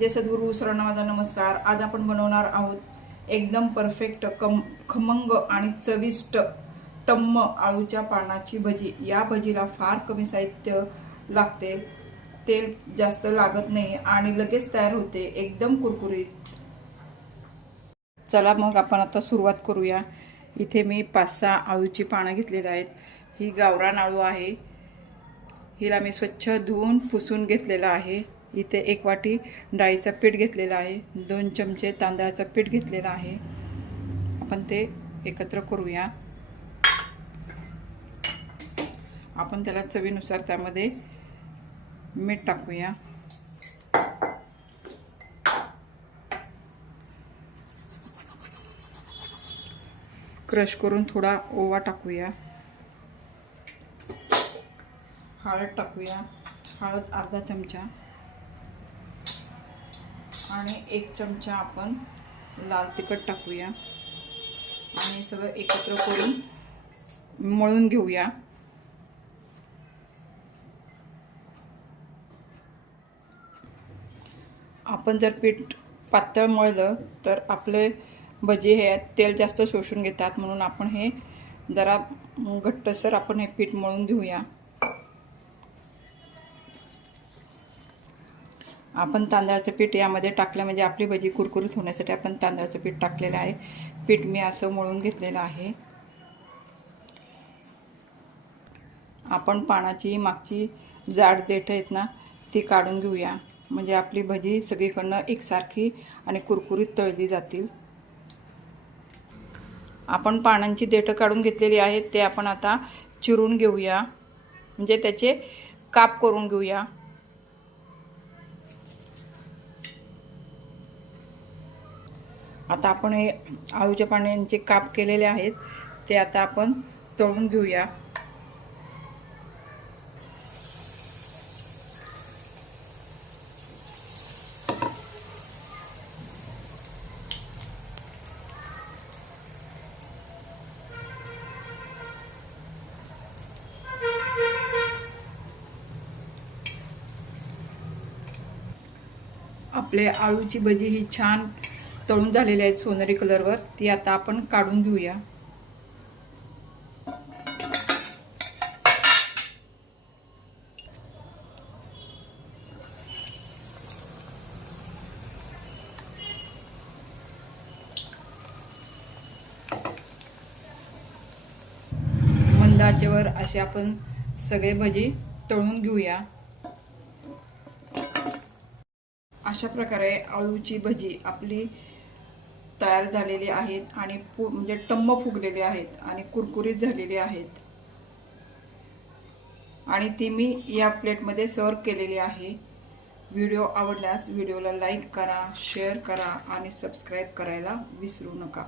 जे सद्गुरू सरांना माझा नमस्कार. आज आपण बनवणार आहोत एकदम परफेक्ट कम खमंग आणि चविष्ट टम्म आळूच्या पानाची भजी. या भजीला फार कमी साहित्य लागते. तेल जास्त लागत नाही आणि लगेच तयार होते. एकदम कुरकुरीत. चला मग आपण आता सुरुवात करूया. इथे मी पाच सहा आळूची पानं घेतलेली आहेत. ही गावरान आळू आहे. हिला मी स्वच्छ धुवून पुसून घेतलेलं आहे. इथे एक वाटी डाळीचं पीठ घेतलेलं आहे. दोन चमचे तांदळाचं पीठ घेतलेलं आहे. आपण ते एकत्र करूया. आपण त्याला चवीनुसार त्यामध्ये मीठ टाकूया. क्रश करून थोडा ओवा टाकूया. हळद टाकूया. हळद अर्धा चमचा. आणि एक चमचा आपण लाल तिखट टाकूया. आणि सगळं एकत्र करून मळून घेऊया. आपण जर पीठ पातळ मळलं तर आपले भजी हे तेल जास्त शोषून घेतात म्हणून आपण हे जरा घट्टसर आपण हे पीठ मळून घेऊया. आपण तांदळाचं पीठ यामध्ये टाकलं म्हणजे आपली भजी कुरकुरीत होण्यासाठी आपण तांदळाचं पीठ टाकलेलं आहे. पीठ मी असं मळून घेतलेलं आहे. आपण पानाची मागची जाड देठ आहेत ना ती काढून घेऊया. म्हणजे आपली भजी सगळीकडनं एकसारखी आणि कुरकुरीत तळली जातील. आपण पानांची देठं काढून घेतलेली आहेत ते आपण आता चिरून घेऊया. म्हणजे त्याचे काप करून घेऊया. आता आपण हे आळूच्या पाण्यांचे काप केलेले आहेत ते आता आपण तळून घेऊया. आपले आळूची भजी ही छान तळून झालेली आहेत सोनेरी कलरवर. ती आता आपण काढून घेऊया. मंदाचेवर असे आपण सगळे भजी तळून घेऊया. अशा प्रकारे आळूची भजी आपली तयार झालेली आहेत आणि पु म्हणजे टम्म फुगलेले आहेत आणि कुरकुरीत झालेले आहेत. आणि ती मी या प्लेटमध्ये सर्व केलेली आहे. व्हिडिओ आवडल्यास व्हिडिओला लाईक करा शेअर करा आणि सबस्क्राईब करायला विसरू नका.